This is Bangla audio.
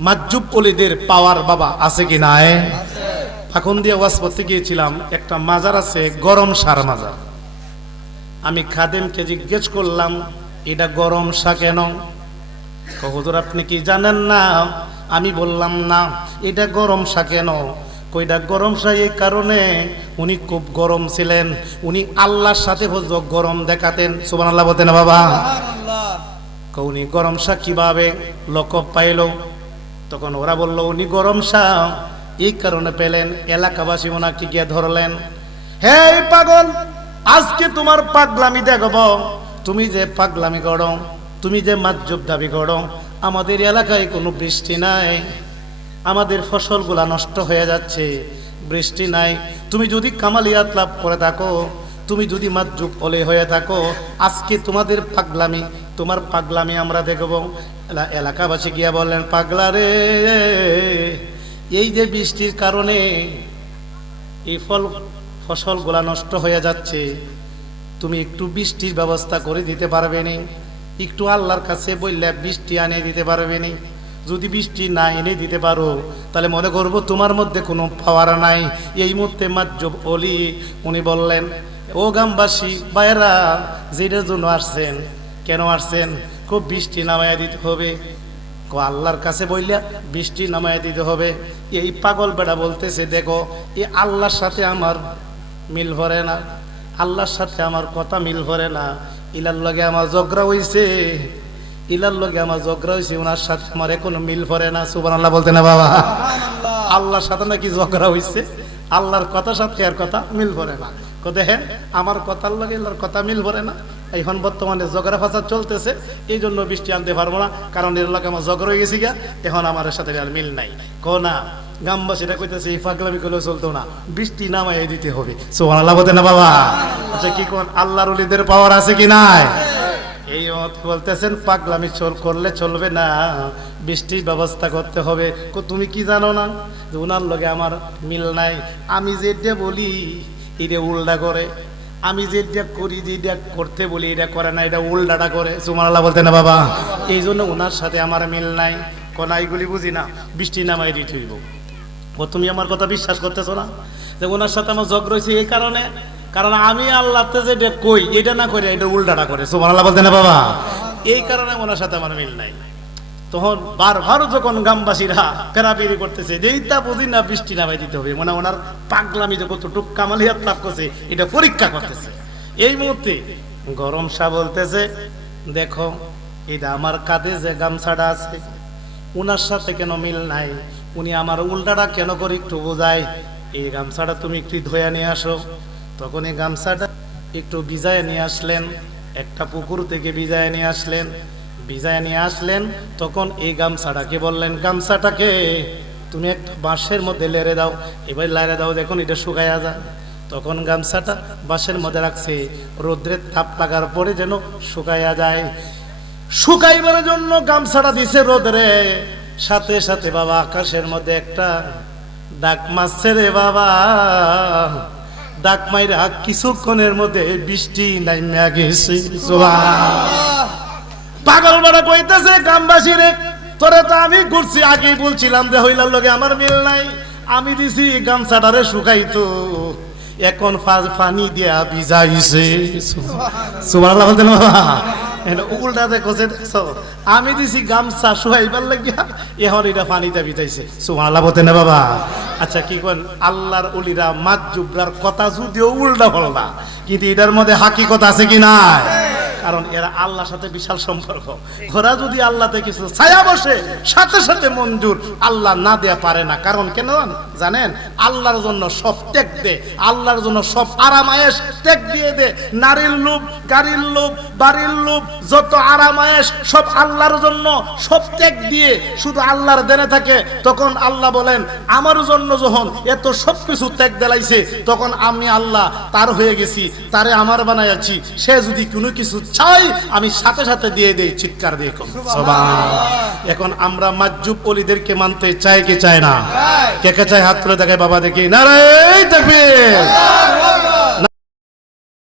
মাজ্জুব ওলিদের পাওয়ার বাবা আছে কি নাই? এখন দিয়ে ওয়াজ করতে গিয়েছিলাম, একটা মাজার আছে গরম সার মাজার। আমি খাদেমকে জিজ্ঞেস করলাম এটা গরম সা কেন? হুজুর আপনি কি জানেন না? আমি বললাম না। এটা গরম সা কেন? কইটা গরম সা এই কারণে উনি খুব গরম ছিলেন, উনি আল্লাহর সাথে গরম দেখাতেন। সুবহানাল্লাহ বলতেন না বাবা? উনি গরম সা কিভাবে লকব পাইল? তখন ওরা বলল উনি গরম সা এই কারণে পেলেন, এলাকাবাসী ওনাকে গিয়ে ধরলেন, হে পাগল, আজকে তোমার পাগলামি দেখব। তুমি যে পাগলামি করো, তুমি যে মাজ্জুব দাবি করো, আমাদের এলাকায় কোনো বৃষ্টি নাই, আমাদের ফসলগুলা নষ্ট হয়ে যাচ্ছে, বৃষ্টি নাই। তুমি যদি কামালিয়াত লাভ করে থাকো, তুমি যদি মাজ্জুব ওলি হয়ে থাকো, আজকে তোমাদের পাগলামি, তোমার পাগলামি আমরা দেখব। এলাকাবাসী গিয়া বললেন, পাগলা রে, এই যে বৃষ্টির কারণে এই ফসলগুলা নষ্ট হয়ে যাচ্ছে, তুমি একটু বৃষ্টির ব্যবস্থা করে দিতে পারবে নি? একটু আল্লাহর কাছে বললে বৃষ্টি আনে দিতে পারবে নি? যদি বৃষ্টি না এনে দিতে পারো তাহলে মনে করবো তোমার মধ্যে কোনো পাওয়ার নাই। এই মুহূর্তে মাজ্জুব ওলি উনি বললেন, ও গ্রামবাসী ভাইয়েরা, যেটার জন্য আসছেন, কেন আসছেন? খুব বৃষ্টি নামাইয়া দিতে হবে। আল্লাহর কাছে বললে বৃষ্টি নামাইয়া দিতে হবে। এই পাগল বেড়া বলতেছে, দেখো এ আল্লাহর সাথে আমার মিল ভরে না, আল্লাহর সাথে আমার কথা মিল ভরে না, ইলার লগে আমার ঝগড়া হইছে, ইলার লগে আমার ঝগড়া হইছে, ওনার সাথে আমার এখনো মিল ভরে না। সুবহানাল্লাহ বলতে না বাবা? আল্লাহর সাথে নাকি ঝগড়া হইছে, আল্লাহর কথার সাথে আর কথা মিল ভরে না। দেখেন আমার কথার লগে আল্লাহর কথা মিল ভরে না, এখন বর্তমানে ঝগড়া ফাসাদ চলতেছে, এই জন্য বৃষ্টি আনতে পারবো না, কারণ এর লগে আমার ঝগড়া হয়ে গেছি গা, এখন আমার সাথে আর মিল নাই। না, গ্রামবাসীরা কইতেছে এই পাগলামি করলে চলতো না, বৃষ্টি নামাইয়া দিতে হবে। সুবহানাল্লাহ বলতে না বাবা? আচ্ছা কি কোন আল্লাহর ওলিদের পাওয়ার আছে কি নাই? এই বলতেছেন পাগলামি করলে চলবে না, বৃষ্টির ব্যবস্থা করতে হবে। তুমি কি জানো না যে ওনার লগে আমার মিল নাই? আমি যেটা বলি এটা উল্টা করে, আমি যেটা করি, যেটা করতে বলি এটা করে না, এটা উল্টাটা করে। সুবহানাল্লাহ বলতে না বাবা? এই জন্য ওনার সাথে আমার মিল নাই। কোনা এইগুলি বুঝি না, বৃষ্টি নামাই দিতে হইব। ও তুমি আমার কথা বিশ্বাস করতেছো না যে ওনার সাথে আমার ঝগড়া হয়েছে এই কারণে? কারণ আমি আল্লাহতে যেটা কই এটা না করে এটা উল্টাটা করে। সুবহানাল্লাহ বলতে না বাবা? এই কারণে ওনার সাথে আমার মিল নাই। তখন বারবার যখন গ্রামবাসীরা ফেরাফেরি করতেছে যে এইটা বুঝি না বৃষ্টি নামাই দিতে হবে, মানে ওনার পাগলামি যে কতটুক কামালিয়াত লাভ করছে এটা পরীক্ষা করতেছে। এই মুহূর্তে গরম সা বলতেছে, দেখো এটা আমার কাঁধে যে গামছাটা আছে উনার সাথে কেন মিল নাই? উনি আমার উল্টাটা কেন করে একটু বোঝায়, এই গামছাটা তুমি একটু ধোয়া নিয়ে আসো। তখন এই গামছাটা একটু ভিজায় নিয়ে আসলেন, একটা পুকুর থেকে ভিজায় নিয়ে আসলেন, ভিজায় নিয়ে আসলেন। তখন এই গামছাটাকে বললেন, গামছাটাকে তুমি একটা বাঁশের মধ্যে লেড়ে দাও, এবার লেড়ে দাও, দেখুন এটা শুকাইয়া যায়। তখন গামছাটা বাঁশের মধ্যে রাখছে, রোদ্রের তাপ লাগার পরে যেন শুকাইয়া যায়। শুকাইবার জন্য গামছাটা দিছে রোদরে, সাথে সাথে বাবা আকাশের মধ্যে একটা ডাক মারছে রে বাবা। ডাক মাইরা কিছুক্ষণের মধ্যে বৃষ্টি নাইমা গেছে। পাগল বড় কইতেছে গ্রামবাসী রে, তোরে তো আমি ঘুরছি, আগেই বলছিলাম যে হইলার লগে আমার মিল নাই, আমি দিছি গামছাটারে শুকাইতো, এখন পানি দিয়া ভিজাইছে। সুবহানাল্লাহ বলতেন বাবা? উল্টা দেখছে, দেখছো আমি দিছি গামছা শুকাইবার লাগিয়া, এখন এটা পানিতে ভিজাইছে। সুবহানাল্লাহ বলতেন না বাবা? আচ্ছা কি কোন আল্লাহর ওলিরা মাজ্জুবরার কথা যদিও উল্টা বলবা, কিন্তু এটার মধ্যে হাকিকত আছে কি নাই? কারণ এরা আল্লাহর সাথে বিশাল সম্পর্ক। ওরা যদি আল্লাহতে কিছু ছায়া বসে সাথে সাথে মঞ্জুর, আল্লাহ না দেয়া পারে না। কারণ কেন জানেন? আল্লাহর জন্য সব ত্যাগ দে, আল্লাহর জন্য সব আরামায়েশ ত্যাগ দিয়ে দে। নারীর লোভ, গাড়ির লোভ, বাড়ির লোভ, যত আরামায়েশ সব আল্লাহর জন্য সব ত্যাগ দিয়ে শুধু আল্লাহর দেনে থাকে। তখন আল্লাহ বলেন, আমার জন্য যখন এত সব কিছু ত্যাগ দেলাইছে, তখন আমি আল্লাহ তার হয়ে গেছি, তারে আমার বানাইছি। সে যদি কোনো কিছু চাই আমি সাথে সাথে দিয়ে দেই, চিৎকার দিয়ে সুবহানাল্লাহ। এখন আমরা মাজ্জুব ওলিদেরকে মানতে চাই কি চাই না? কে কে চাই হাত তুলে দেখায় বাবা দেখি। নারায়ে তাকবীর।